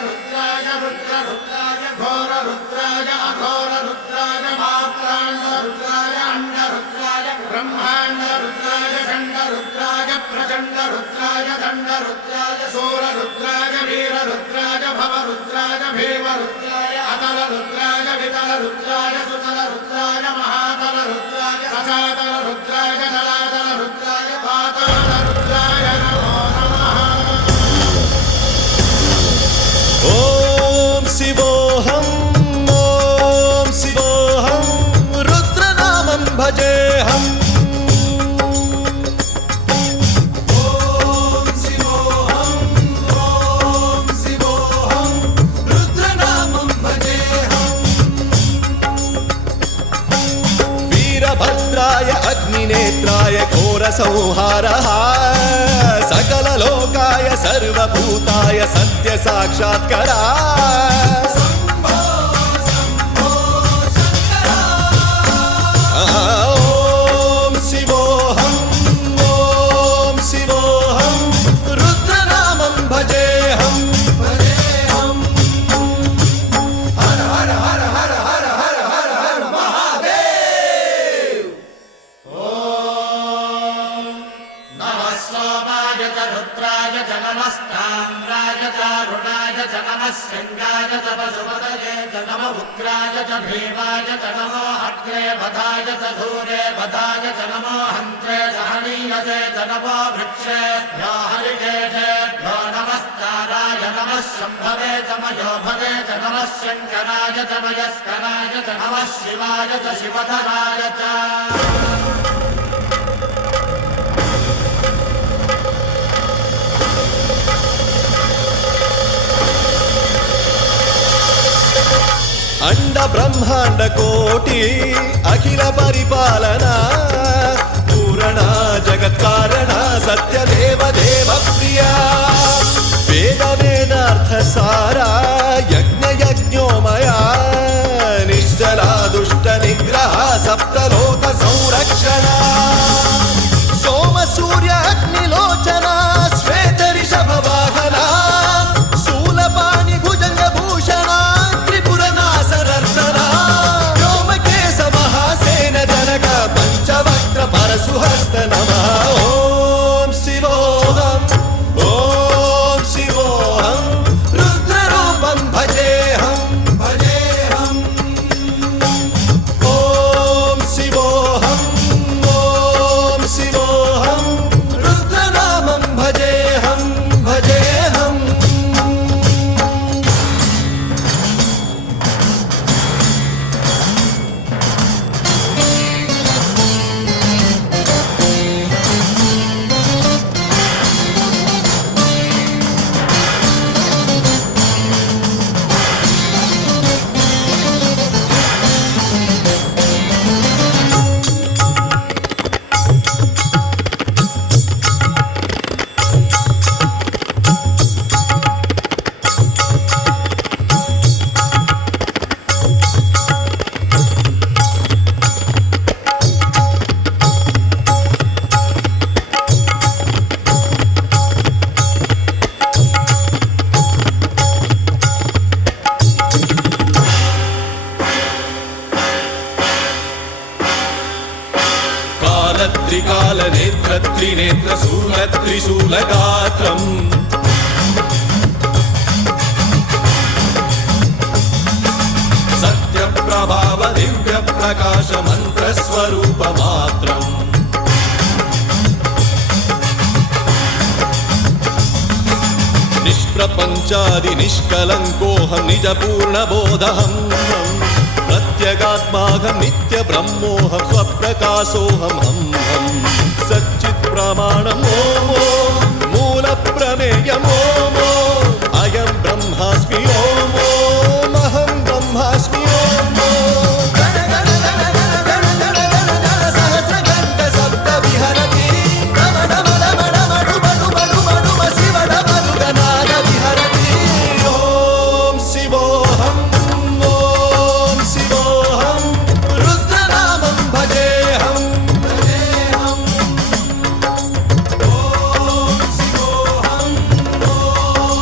रुद्राय रुद्ररुद्राय घोररुद्राय अघोररुद्राय मात्राण्डरुद्राय अण्डरुद्राय ब्रह्माण्डरुद्राय खण्डरुद्राय प्रचण्डरुद्राय दण्डरुद्राय सूररुद्राय वीररुद्राय भवरुद्राय भीमरुद्राय अतलरुद्राय वितलरुद्राय सुतलरुद्राय महातलरुद्राय सचातलरुद्राय जलातलरुद्राय पातालरुद्राय नमो नमः। ओम शिवोऽहं रुद्रनामं भजेऽहम्। वीरभद्राय अग्निनेत्राय घोरसंहारः सकललोकाय सर्वभूताय सत्यसाक्षात्करा। ॐ शिवोऽहं रुद्रनामं भजेऽहम्। हर हर हर हर हर हर हर हर महादेव। नमः सोमाय च रुद्राय च नमस्ताम्राय च अरुणाय च नमः शृङ्गाय च पशुपतये च नमः उग्राय च भीमाय च नमो अग्रे वधाय च धूरे वधाय च नमो हन्त्रे च हनीयसे च नमो वृक्षेभ्यो हरिकेशेभ्यो नमस्काराय नमः शम्भवे च मयोभवे च नमः शङ्कराय च मयस्कराय च नमः शिवाय च शिवधराय च। अंड ब्रह्मांड कोटि अखिल परिपालना पूरणा जगत्कारणा सत्यदेव देव प्रिया वेद वेदार्थ सारा यज्ञ यज्ञोमया निश्चला दुष्ट निग्रह सप्तलोक संरक्षणा सोम सूर्य अग्निलोचना श्वेत ऋषभ वाहना शूलपाणि भुजंग भूषणा पंचवक्त्र परशुहस्त नमः। ओम शिवोऽहं रुद्ररूपं भजेऽहम्। ओम शिवोऽहं रुद्रनामं भजेऽहम्। त्रिकालनेत्र त्रिनेत्र शूल त्रिशूलगात्रम् सत्यप्रभाव दिव्य प्रकाश मंत्र स्वरूप मात्रम् निष्प्रपंचादि निष्कलंकोऽहं निज पूर्ण बोधहम् प्रत्यगात्माहं नित्य ब्रह्मोऽहं स्वप्रकाशोऽहं सच्चित् प्रमाणम् ओम मूल प्रमेयम् ओम अयं ब्रह्मास्मि ओम अहं ब्रह्मास्मि ओम सहस्रघण्ट शब्द विहरति शिवडमरुगनाद विहरति। ओम शिवोऽहं रुद्रनामं भजेऽहम्। ओम शिवोऽहं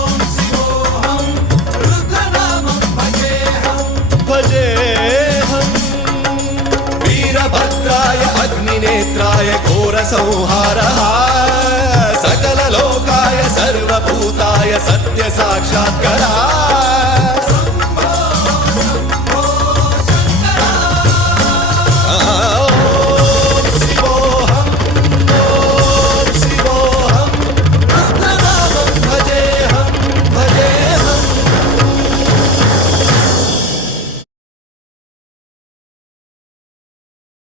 संहारः सकललोकाय सर्वभूताय सत्य साक्षात्कारः